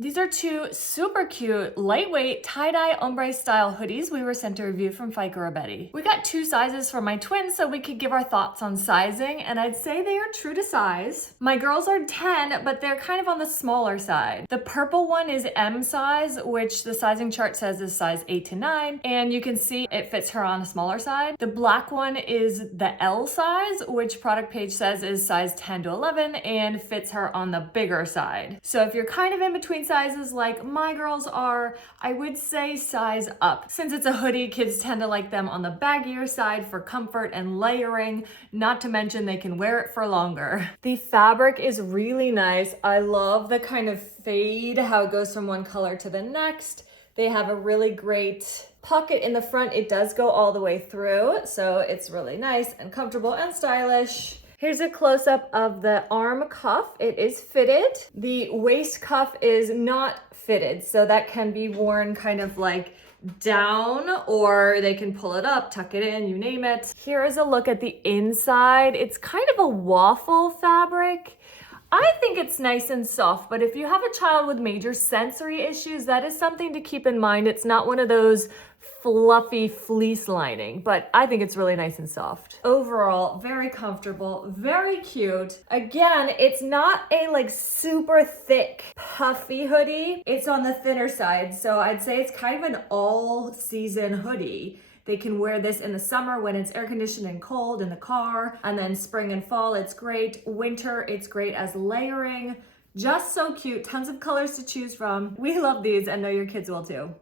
These are two super cute, lightweight, tie-dye ombre style hoodies we were sent to review from Ficoribety. We got two sizes for my twins so we could give our thoughts on sizing, and I'd say they are true to size. My girls are 10, but they're kind of on the smaller side. The purple one is M size, which the sizing chart says is size 8 to 9, and you can see it fits her on the smaller side. The black one is the L size, which product page says is size 10 to 11 and fits her on the bigger side. So if you're kind of in between sizes like my girls are, I would say size up. Since it's a hoodie, kids tend to like them on the baggier side for comfort and layering, not to mention they can wear it for longer. The fabric is really nice. I love the kind of fade, how it goes from one color to the next. They have a really great pocket in the front. It does go all the way through, so it's really nice and comfortable and stylish. Here's a close-up of the arm cuff. It is fitted. The waist cuff is not fitted, so that can be worn kind of like down, or they can pull it up, tuck it in, you name it. Here is a look at the inside. It's kind of a waffle fabric. I think it's nice and soft, but if you have a child with major sensory issues, that is something to keep in mind. It's not one of those fluffy fleece lining, but I think it's really nice and soft. Overall, very comfortable, very cute. Again, it's not a like super thick, puffy hoodie. It's on the thinner side, so I'd say it's kind of an all-season hoodie. They can wear this in the summer when it's air conditioned and cold in the car, and then spring and fall, it's great. Winter, it's great as layering. Just so cute, tons of colors to choose from. We love these and know your kids will too.